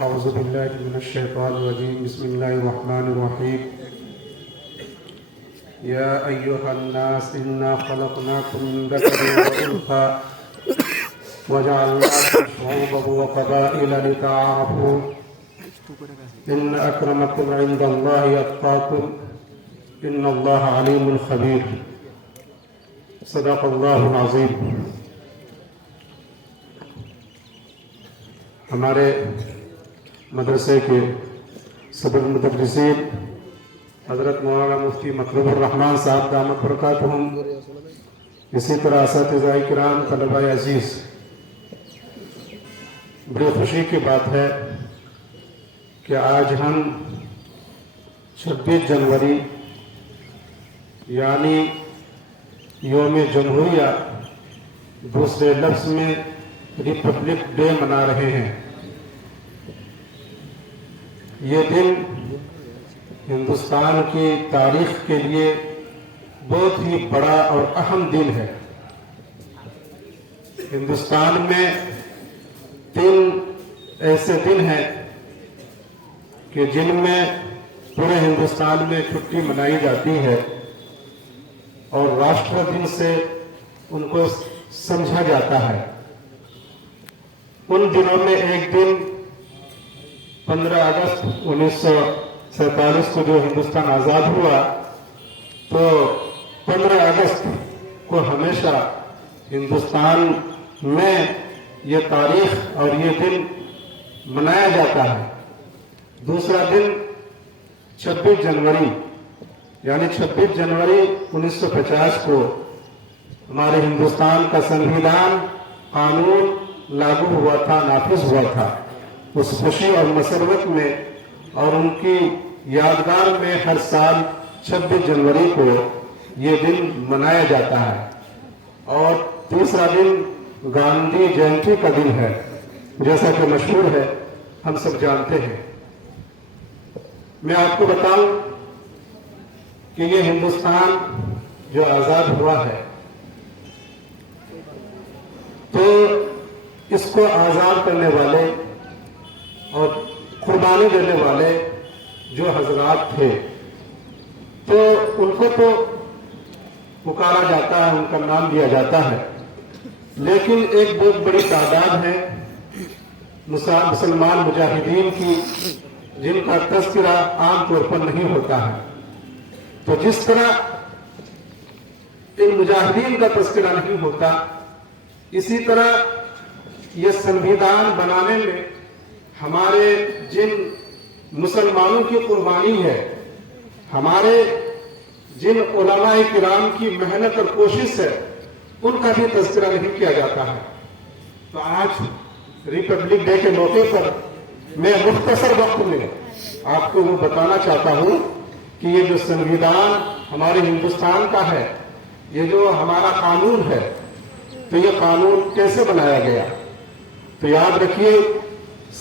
أعوذ بالله من الشيطان الرجيم. بسم الله الرحمن الرحيم. يا أيها الناس إنا خلقناكم من ذكر وأنثى وجعلناكم شعوبا وقبائل لتعارفوا إن أكرمكم عند الله أتقاكم إن الله عليم خبير. صدق الله العظيم. ہمارے مدرسے کے صدر مدرسین حضرت مولانا مفتی مطلوب الرحمان صاحب دامت برکاتہم، اسی طرح اساتذہ کرام، طلباء عزیز، بڑی خوشی کی بات ہے کہ آج ہم 26 جنوری یعنی یوم جمہوریہ، دوسرے لفظ میں ریپبلک ڈے منا رہے ہیں۔ یہ دن ہندوستان کی تاریخ کے لیے بہت ہی بڑا اور اہم دن ہے۔ ہندوستان میں 3 ایسے دن ہیں کہ جن میں پورے ہندوستان میں چھٹی منائی جاتی ہے اور راشٹر دن سے ان کو سمجھا جاتا ہے۔ ان دنوں میں ایک دن 15 اگست 1947 کو جو ہندوستان آزاد ہوا، تو 15 اگست کو ہمیشہ ہندوستان میں یہ تاریخ اور یہ دن منایا جاتا ہے۔ دوسرا دن 26 جنوری یعنی 26 جنوری 1950 کو ہمارے ہندوستان کا سنویدھان قانون لاگو ہوا تھا، نافذ ہوا تھا۔ اس خوشی اور مسرت میں اور ان کی یادگار میں ہر سال 26 جنوری کو یہ دن منایا جاتا ہے۔ اور تیسرا دن گاندھی جینتی کا دن ہے، جیسا کہ مشہور ہے، ہم سب جانتے ہیں۔ میں آپ کو بتاؤں کہ یہ ہندوستان جو آزاد ہوا ہے، تو اس کو آزاد کرنے والے اور قربانی دینے والے جو حضرات تھے، تو ان کو تو پکارا جاتا ہے، ان کا نام لیا جاتا ہے، لیکن ایک بہت بڑی تعداد ہے مسلمان مجاہدین کی جن کا تذکرہ عام طور پر نہیں ہوتا ہے۔ تو جس طرح ان مجاہدین کا تذکرہ نہیں ہوتا، اسی طرح یہ سنویدھان بنانے میں ہمارے جن مسلمانوں کی قربانی ہے، ہمارے جن علماء کرام کی محنت اور کوشش ہے، ان کا بھی تذکرہ نہیں کیا جاتا ہے۔ تو آج ریپبلک ڈے کے موقع پر میں مختصر وقت میں آپ کو وہ بتانا چاہتا ہوں کہ یہ جو سنویدھان ہمارے ہندوستان کا ہے، یہ جو ہمارا قانون ہے، تو یہ قانون کیسے بنایا گیا؟ تو یاد رکھیے،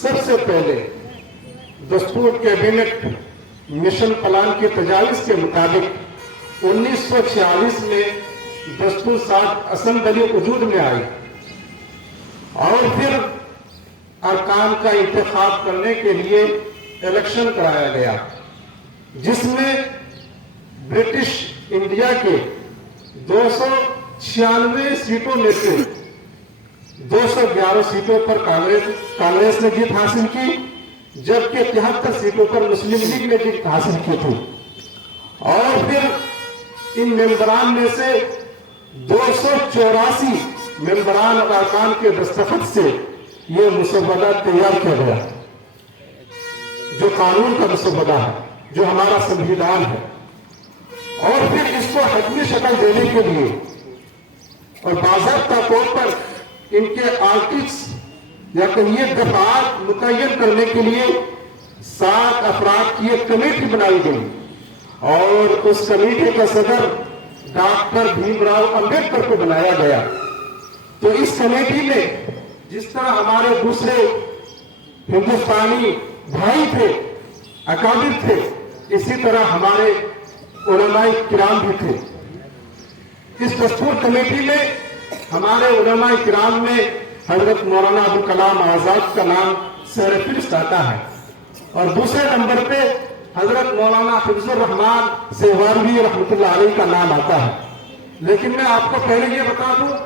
سب سے پہلے دستور کیبنٹ مشن پلان کی تجاویز کے مطابق 1946 میں دستور ساز اسمبلی وجود میں آئی، اور پھر ارکان کا انتخاب کرنے کے لیے الیکشن کرایا گیا، جس میں برٹش انڈیا کے 296 سیٹوں میں سے 211 سیٹوں پر کانگریس نے جیت حاصل کی، جبکہ 73 سیٹوں پر مسلم لیگ نے جیت حاصل کی تھی۔ اور پھر ان ممبران میں سے 284 ممبران اور ارکان کے دستخط سے یہ مسودہ تیار کیا گیا، جو قانون کا مسودہ ہے، جو ہمارا سنویدھان ہے۔ اور پھر اس کو حتمی شکل دینے کے لیے اور باضابطہ طور پر ان کے آرٹکلز یا کہیے دفعات متعین کرنے کے لیے 7 افراد کی ایک کمیٹی بنائی گئی، اور اس کمیٹی کا صدر ڈاکٹر بھیم راؤ امبیڈکر کو بنایا گیا۔ تو اس کمیٹی میں جس طرح ہمارے دوسرے ہندوستانی بھائی تھے، اکابر تھے، اسی طرح ہمارے علماء کرام بھی تھے۔ اس دستور کمیٹی میں ہمارے علماء کرام میں حضرت مولانا ابوالکلام آزاد کا نام سر فہرست آتا ہے، اور دوسرے نمبر پہ حضرت مولانا حفظ الرحمان سہواروی رحمۃ اللہ علیہ کا نام آتا ہے۔ لیکن میں آپ کو پہلے یہ بتا دوں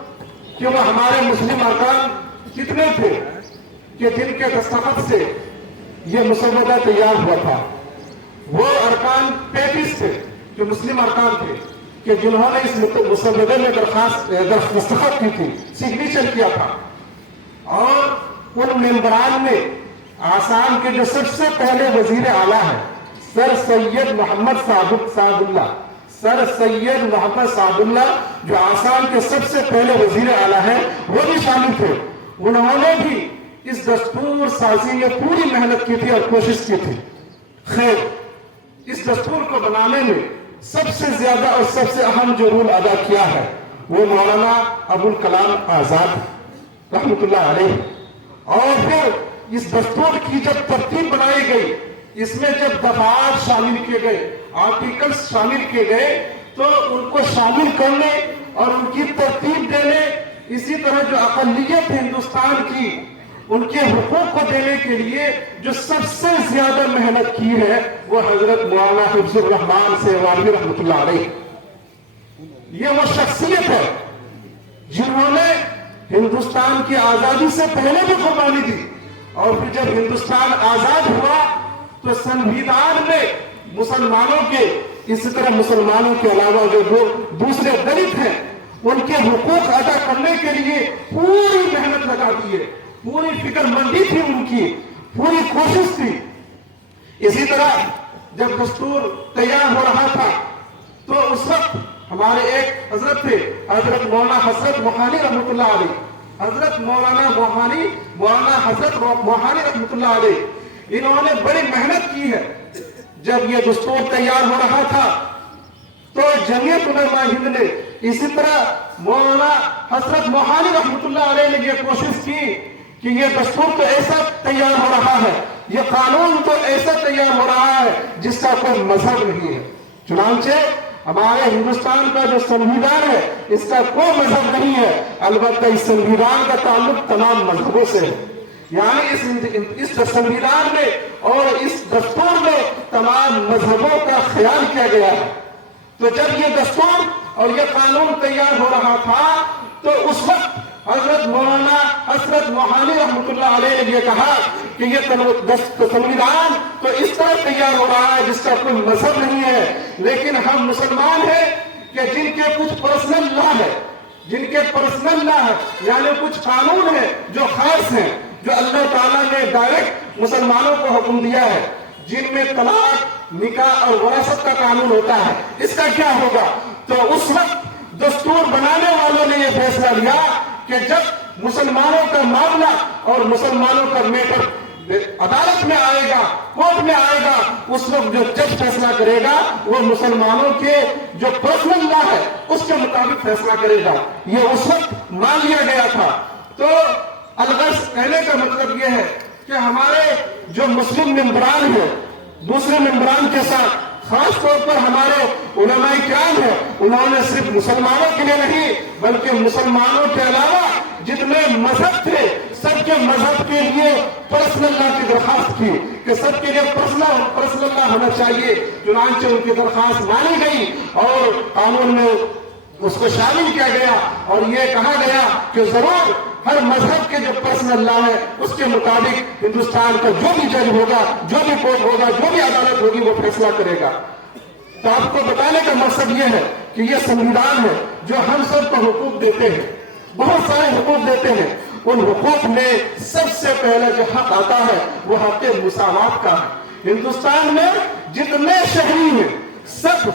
کہ وہ ہمارے مسلم ارکان کتنے تھے کہ جن کے دستخط سے یہ مسودہ تیار ہوا تھا۔ وہ ارکان 35 تھے جو مسلم ارکان تھے کہ جنہوں نے اس مسودے میں دستخط کی تھی، سگنیچر کیا تھا۔ اور ان ممبران میں آسام کے جو سب سے پہلے وزیر اعلیٰ ہیں سر سید محمد صاحب اللہ، سر سید محمد صاحب اللہ جو آسام کے سب سے پہلے وزیر اعلیٰ ہیں، وہ بھی شامل تھے۔ انہوں نے بھی اس دستور سازی میں پوری محنت کی تھی اور کوشش کی تھی۔ خیر، اس دستور کو بنانے میں سب سے زیادہ اور سب سے اہم جو رول ادا کیا ہے وہ مولانا ابوالکلام آزاد رحمۃ اللہ علیہ۔ اور پھر اس دستور کی جب ترتیب بنائی گئی، اس میں جب دفعات شامل کیے گئے، آرٹیکلز شامل کیے گئے، تو ان کو شامل کرنے اور ان کی ترتیب دینے، اسی طرح جو اقلیت ہندوستان کی ان کے حقوق کو دینے کے لیے جو سب سے زیادہ محنت کی ہے وہ حضرت مولانا حفظ الرحمان سہواروی رحمۃ اللہ علیہ۔ یہ وہ شخصیت ہے جنہوں نے ہندوستان کی آزادی سے پہلے بھی قربانی دی، اور پھر جب ہندوستان آزاد ہوا تو سنویدھان میں مسلمانوں کے، اسی طرح مسلمانوں کے علاوہ جو دوسرے دلت ہیں، ان کے حقوق ادا کرنے کے لیے پوری محنت لگا دی ہے، پوری فکر مندی تھی، ان کی پوری کوشش تھی۔ اسی طرح جب دستور تیار ہو رہا تھا تو اس وقت ہمارے ایک حضرت تھے، حضرت مولانا حضرت موہانی رحمۃ اللہ علیہ، حضرت مولانا حضرت موہانی رحمۃ اللہ علیہ، انہوں نے بڑی محنت کی ہے۔ جب یہ دستور تیار ہو رہا تھا تو جمعیت علماء ہند نے، اسی طرح مولانا حضرت موہانی رحمۃ اللہ علیہ نے یہ کوشش کی کہ یہ دستور تو ایسا تیار ہو رہا ہے، یہ قانون تو ایسا تیار ہو رہا ہے جس کا کوئی مذہب نہیں ہے۔ چنانچہ ہمارے ہندوستان کا جو سنویدھان ہے اس کا کوئی مذہب نہیں ہے، البتہ اس سنویدھان کا تعلق تمام مذہبوں سے ہے۔ یعنی اس سنویدھان میں اور اس دستور میں تمام مذہبوں کا خیال کیا گیا ہے۔ تو جب یہ دستور اور یہ قانون تیار ہو رہا تھا تو اس وقت حضرت مولانا حضرت موہانی رحمۃ اللہ علیہ نے یہ کہا کہ یہ سنویدھان تو اس طرح تیار ہو رہا ہے جس کا کوئی مذہب نہیں ہے، لیکن ہم مسلمان ہیں کہ جن کے کچھ پرسنل لا ہے، جن کے پرسنل لا ہے، یعنی کچھ قانون ہیں جو خاص ہیں، جو اللہ تعالیٰ نے ڈائریکٹ مسلمانوں کو حکم دیا ہے، جن میں طلاق، نکاح اور وراثت کا قانون ہوتا ہے، اس کا کیا ہوگا؟ تو اس وقت دستور بنانے والوں نے یہ فیصلہ لیا کہ جب مسلمانوں کا معاملہ اور مسلمانوں کا میٹر عدالت میں آئے گا، کورٹ میں آئے گا، اس وقت جو جج فیصلہ کرے گا وہ مسلمانوں کے جو پرسنل لا ہے اس کے مطابق فیصلہ کرے گا۔ یہ اس وقت مان لیا گیا تھا۔ تو الغرض کہنے کا مطلب یہ ہے کہ ہمارے جو مسلم ممبران ہیں دوسرے ممبران کے ساتھ، خاص طور پر ہمارے علماء کرام ہیں، انہوں نے صرف مسلمانوں کے لیے نہیں بلکہ مسلمانوں کے علاوہ جتنے مذہب تھے سب کے مذہب کے لیے پرسنل لا کی درخواست کی کہ سب کے لیے پرسنل لا ہونا چاہیے۔ چنانچہ ان کی درخواست مانی گئی اور قانون میں اس کو شامل کیا گیا اور یہ کہا گیا کہ ضرور ہر مذہب کے جو پرسنل لا ہے اس کے مطابق ہندوستان کا جو بھی جج ہوگا، جو بھی کورٹ ہوگا، جو بھی عدالت ہوگی وہ فیصلہ کرے گا۔ تو آپ کو بتانے کا مقصد یہ ہے کہ یہ سنویدھان ہے جو ہم سب کو حقوق دیتے ہیں، بہت سارے حقوق دیتے ہیں۔ ان حقوق میں سب سے پہلے جو حق آتا ہے وہ حق مساوات کا ہے۔ ہندوستان میں جتنے شہری ہیں سب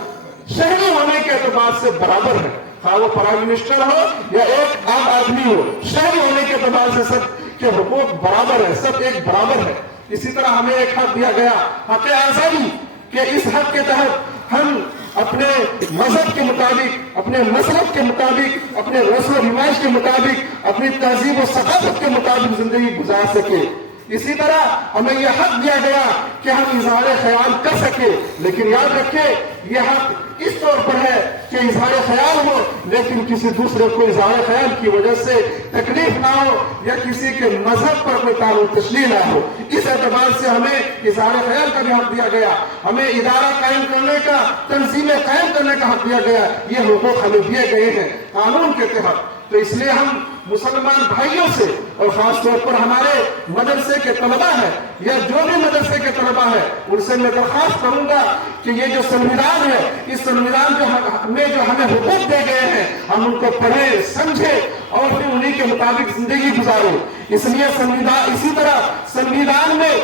شہری ہونے کے اعتبار سے برابر ہے، خواہ وہ پرائم منسٹر ہو یا ایک عام آدمی ہو، شہری ہونے کے اعتبار سے سب کے حقوق برابر ہے، سب ایک برابر ہے۔ اسی طرح ہمیں ایک حق دیا گیا، حق آزادی، کہ اس حق کے تحت ہم اپنے مذہب کے مطابق، اپنے مسلک کے مطابق، اپنے رسم و رواج کے مطابق، اپنی تہذیب و ثقافت کے مطابق زندگی گزار سکے۔ اسی طرح ہمیں یہ حق دیا گیا کہ ہم اظہار خیال کر سکیں، لیکن یاد رکھیں یہ حق اس طور پر ہے کہ اظہار خیال ہو لیکن کسی دوسرے کو اظہار خیال کی وجہ سے تکلیف نہ ہو یا کسی کے مذہب پر کوئی تعلق تشریح نہ ہو۔ اس اعتبار سے ہمیں اظہار خیال کا بھی حق دیا گیا، ہمیں ادارہ قائم کرنے کا، تنظیمیں قائم کرنے کا حق دیا گیا، یہ حقوق ہمیں دیے گئے ہیں قانون کے تحت۔ تو اس لیے ہم مسلمان بھائیوں سے اور خاص طور پر ہمارے مدرسے کے طلبہ ہیں یا جو بھی مدرسے کے طلبہ ہیں ان سے میں درخواست کروں گا کہ یہ جو سنویدھان ہے، اس سنویدھان میں جو ہمیں حقوق دے گئے ہیں ہم ان کو پڑھیں، سمجھیں اور پھر انہی کے مطابق زندگی گزاریں۔ اس لیے اسی طرح سنویدھان میں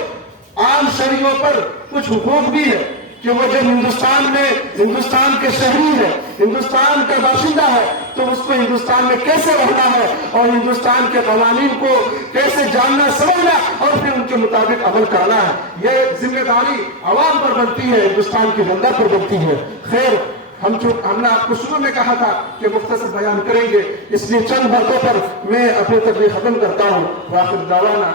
عام شہریوں پر کچھ حقوق بھی ہے کہ وہ جب ہندوستان کے شہری ہے، ہندوستان کا باشندہ ہے تو اس کو ہندوستان میں کیسے رہنا ہے اور ہندوستان کے قوانین کو کیسے جاننا سمجھنا اور پھر ان کے مطابق عمل کرنا ہے۔ یہ ذمہ داری عوام پر بنتی ہے، ہندوستان کی جنتا پر بنتی ہے۔ خیر، ہم نے آپ کو شروع میں کہا تھا کہ مختصر بیان کریں گے، اس لیے چند باتوں پر میں اپنی تقریر ختم کرتا ہوں۔ وآخر دعوانا